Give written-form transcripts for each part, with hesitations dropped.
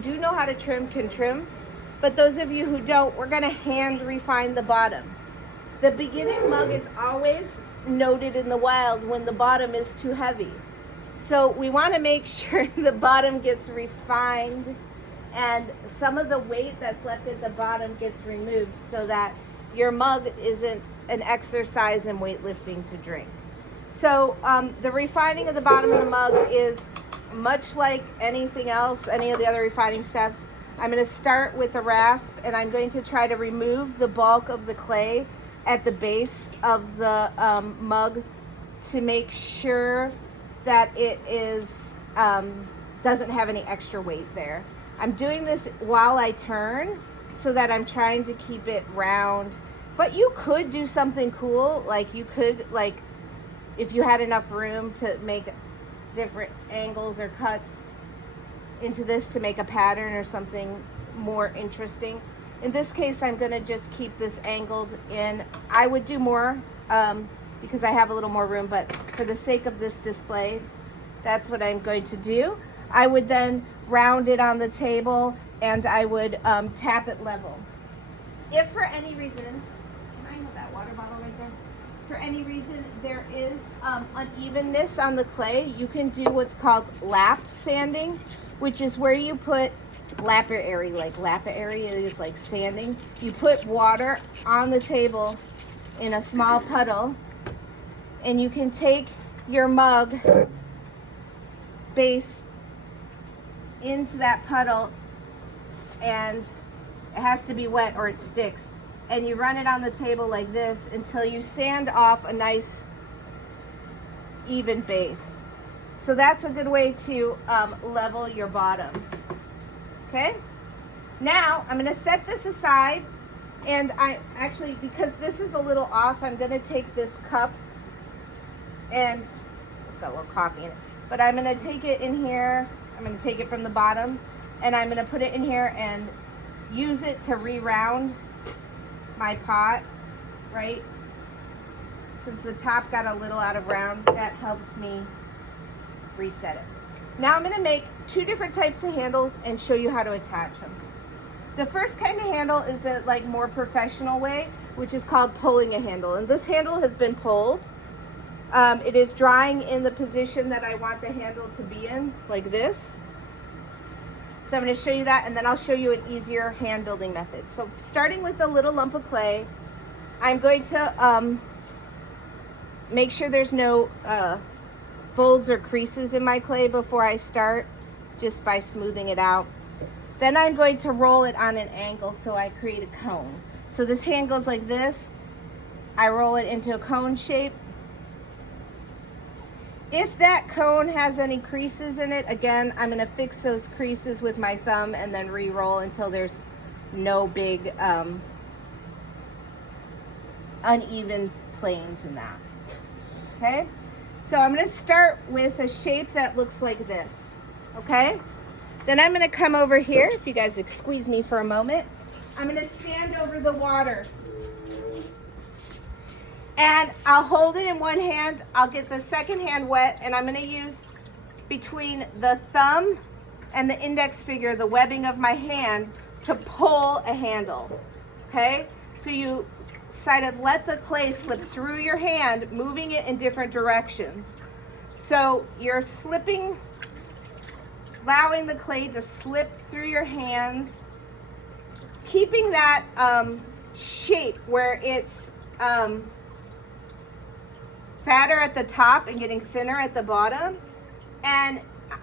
do know how to trim can trim, but those of you who don't, we're gonna hand refine the bottom. The beginning mug is always noted in the wild when the bottom is too heavy. So we wanna make sure the bottom gets refined and some of the weight that's left at the bottom gets removed so that your mug isn't an exercise in weightlifting to drink. So the refining of the bottom of the mug is much like anything else, any of the other refining steps. I'm going to start with a rasp, and I'm going to try to remove the bulk of the clay at the base of the mug to make sure that it is doesn't have any extra weight there. I'm doing this while I turn so that I'm trying to keep it round. But you could do something cool, like you could, like, if you had enough room to make different angles or cuts into this to make a pattern or something more interesting. In this case, I'm going to just keep this angled in. I would do more because I have a little more room, but for the sake of this display, that's what I'm going to do. I would then round it on the table and I would tap it level. If for any reason, can I have that water bottle right there? For any reason there is unevenness on the clay, you can do what's called lap sanding, which is where you put lapillary, like lapillary is like sanding. You put water on the table in a small puddle, and you can take your mug base into that puddle, and it has to be wet or it sticks. And you run it on the table like this until you sand off a nice even base. So that's a good way to level your bottom. Okay? Now I'm gonna set this aside, and I actually, because this is a little off, I'm gonna take this cup, and it's got a little coffee in it, but I'm gonna take it in here, I'm gonna take it from the bottom, and I'm gonna put it in here and use it to re-round my pot, right? Since the top got a little out of round, that helps me reset it. Now I'm gonna make two different types of handles and show you how to attach them. The first kind of handle is the like more professional way, which is called pulling a handle. And this handle has been pulled. It is drying in the position that I want the handle to be in, like this. So I'm going to show you that, and then I'll show you an easier hand building method. So starting with a little lump of clay, I'm going to make sure there's no folds or creases in my clay before I start, just by smoothing it out. Then I'm going to roll it on an angle so I create a cone. So this hand goes like this. I roll it into a cone shape. If that cone has any creases in it, again, I'm going to fix those creases with my thumb and then re-roll until there's no big uneven planes in that. Okay? So I'm going to start with a shape that looks like this. Okay? Then I'm going to come over here. If you guys squeeze me for a moment. I'm going to stand over the water. And I'll hold it in one hand, I'll get the second hand wet, and I'm gonna use between the thumb and the index finger, the webbing of my hand, to pull a handle, okay? So you sort of let the clay slip through your hand, moving it in different directions. So you're slipping, allowing the clay to slip through your hands, keeping that shape where it's fatter at the top and getting thinner at the bottom. And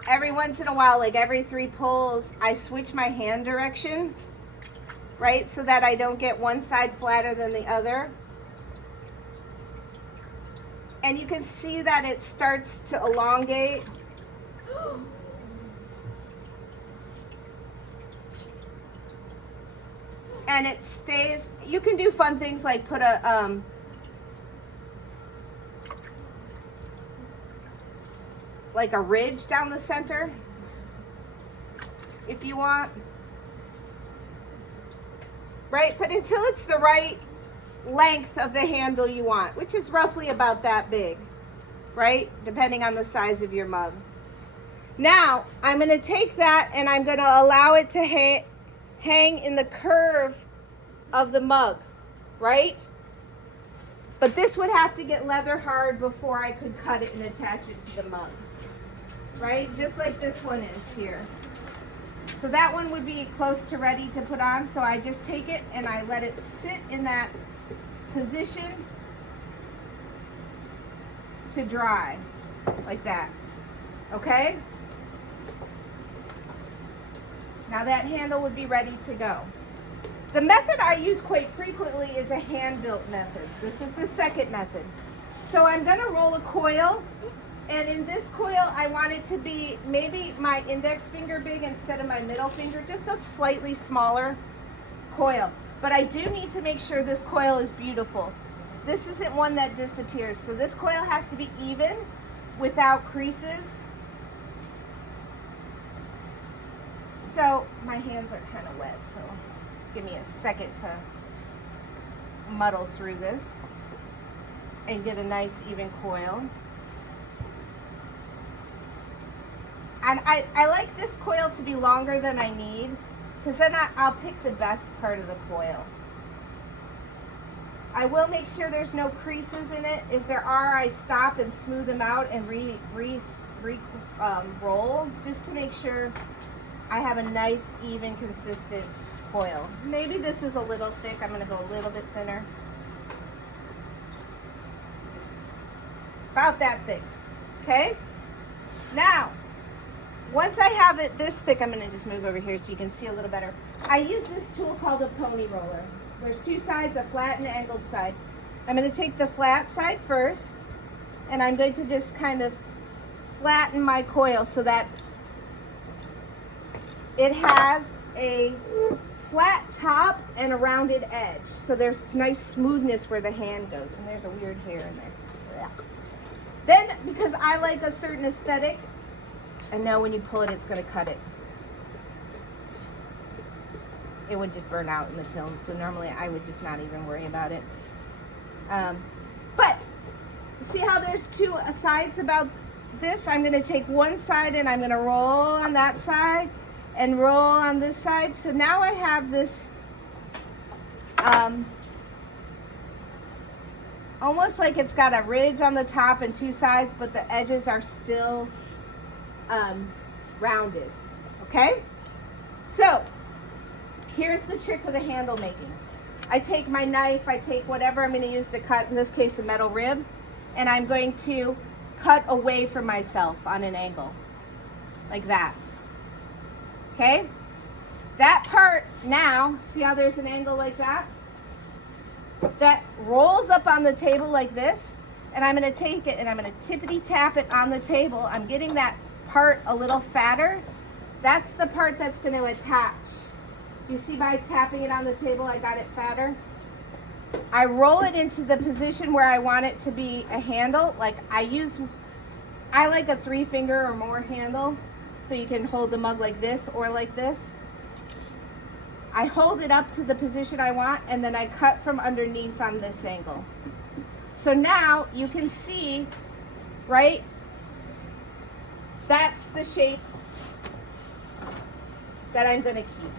every once in a while, like every 3 pulls, I switch my hand direction, right? So that I don't get one side flatter than the other. And you can see that it starts to elongate. And it stays. You can do fun things like put a like a ridge down the center if you want, right? But until it's the right length of the handle you want, which is roughly about that big, right? Depending on the size of your mug. Now, I'm going to take that and I'm going to allow it to hang in the curve of the mug, right? But this would have to get leather hard before I could cut it and attach it to the mug, right? Just like this one is here. So that one would be close to ready to put on. So I just take it and I let it sit in that position to dry, like that, okay? Now that handle would be ready to go. The method I use quite frequently is a hand-built method. This is the second method. So I'm going to roll a coil, and in this coil I want it to be maybe my index finger big instead of my middle finger, just a slightly smaller coil. But I do need to make sure this coil is beautiful. This isn't one that disappears, so this coil has to be even without creases. So my hands are kind of wet, so give me a second to muddle through this and get a nice even coil. And I like this coil to be longer than I need, because then I'll pick the best part of the coil. I will make sure there's no creases in it. If there are, I stop and smooth them out and roll, just to make sure I have a nice, even, consistent coil. Maybe this is a little thick. I'm going to go a little bit thinner. Just about that thick. Okay? Now, once I have it this thick, I'm going to just move over here so you can see a little better. I use this tool called a pony roller. There's two sides, a flat and an angled side. I'm going to take the flat side first, and I'm going to just kind of flatten my coil so that it has a flat top and a rounded edge. So there's nice smoothness where the hand goes. And there's a weird hair in there. Yeah. Then, because I like a certain aesthetic, I know when you pull it, it's going to cut it. It would just burn out in the kiln. So normally I would just not even worry about it. But see how there's two sides about this? I'm going to take one side and I'm going to roll on that side and roll on this side. So now I have this almost like it's got a ridge on the top and two sides, but the edges are still rounded. Okay? So here's the trick with the handle making. I take my knife, I take whatever I'm going to use to cut, in this case a metal rib, and I'm going to cut away from myself on an angle, like that. Okay? That part now, see how there's an angle like that? That rolls up on the table like this, and I'm going to take it and I'm going to tippity tap it on the table. I'm getting that part a little fatter. That's the part that's going to attach. You see by tapping it on the table, I got it fatter. I roll it into the position where I want it to be a handle. Like I like a 3-finger or more handle, so you can hold the mug like this or like this. I hold it up to the position I want, and then I cut from underneath on this angle. So now you can see, right? That's the shape that I'm going to keep.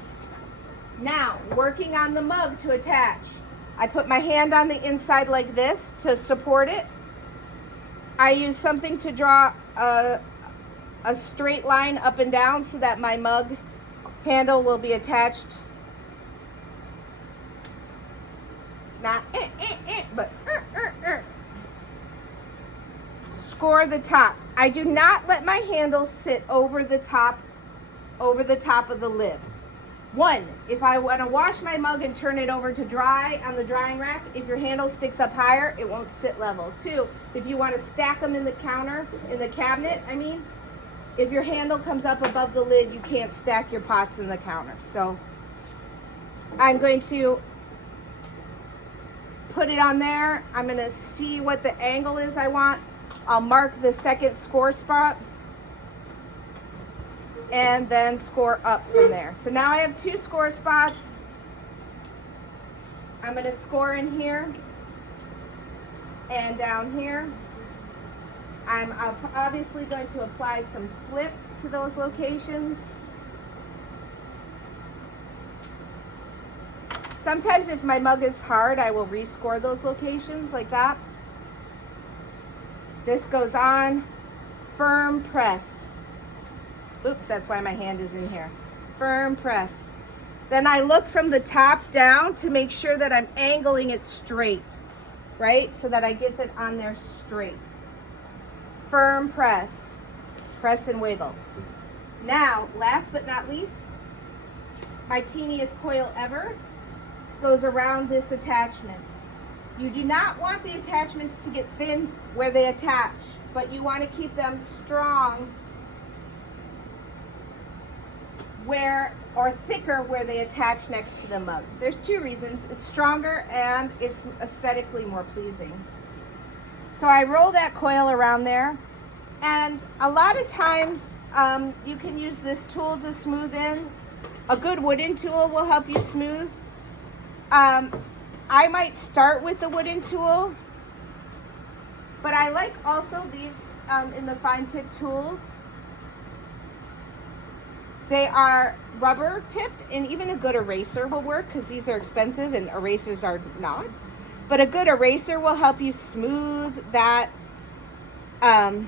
Now, working on the mug to attach. I put my hand on the inside like this to support it. I use something to draw a straight line up and down so that my mug handle will be attached. Not but score the top. I do not let my handle sit over the top of the lid. 1, if I want to wash my mug and turn it over to dry on the drying rack, if your handle sticks up higher, it won't sit level. 2, if you want to stack them in the cabinet, if your handle comes up above the lid, you can't stack your pots in the counter. So I'm going to put it on there. I'm going to see what the angle is I want. I'll mark the second score spot and then score up from there. So now I have 2 score spots. I'm going to score in here and down here. I'm obviously going to apply some slip to those locations. Sometimes if my mug is hard, I will rescore those locations like that. This goes on. Firm press. Oops, that's why my hand is in here. Firm press. Then I look from the top down to make sure that I'm angling it straight, right? So that I get that on there straight. Firm press. Press and wiggle. Now, last but not least, my teeniest coil ever goes around this attachment. You do not want the attachments to get thinned where they attach, but you want to keep them strong where, or thicker where they attach next to the mug. There's two reasons. It's stronger and it's aesthetically more pleasing. So I roll that coil around there, and a lot of times you can use this tool to smooth in. A good wooden tool will help you smooth. I might start with the wooden tool, but I like also these in the fine tip tools. They are rubber tipped, and even a good eraser will work because these are expensive and erasers are not. But a good eraser will help you smooth that that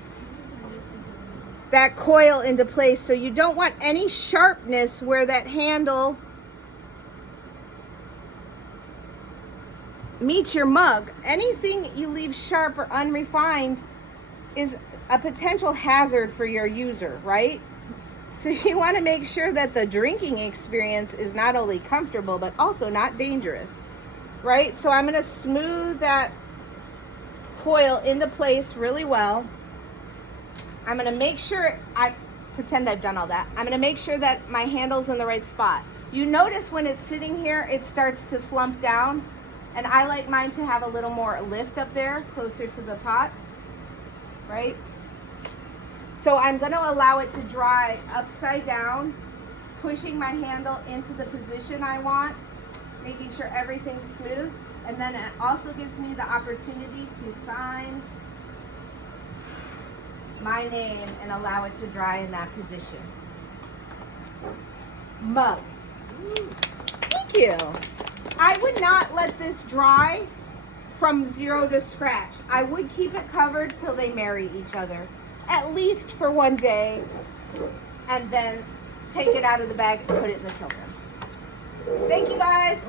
coil into place. So you don't want any sharpness where that handle meets your mug. Anything you leave sharp or unrefined is a potential hazard for your user, right? So you want to make sure that the drinking experience is not only comfortable, but also not dangerous, right? So I'm going to smooth that coil into place really well. I'm going to make sure, I pretend I've done all that. I'm going to make sure that my handle's in the right spot. You notice when it's sitting here, it starts to slump down. And I like mine to have a little more lift up there, closer to the pot, right? So I'm going to allow it to dry upside down, pushing my handle into the position I want, making sure everything's smooth. And then it also gives me the opportunity to sign my name and allow it to dry in that position. Mug. Thank you. I would not let this dry from zero to scratch. I would keep it covered till they marry each other, at least for one day, and then take it out of the bag and put it in the kiln. Thank you guys.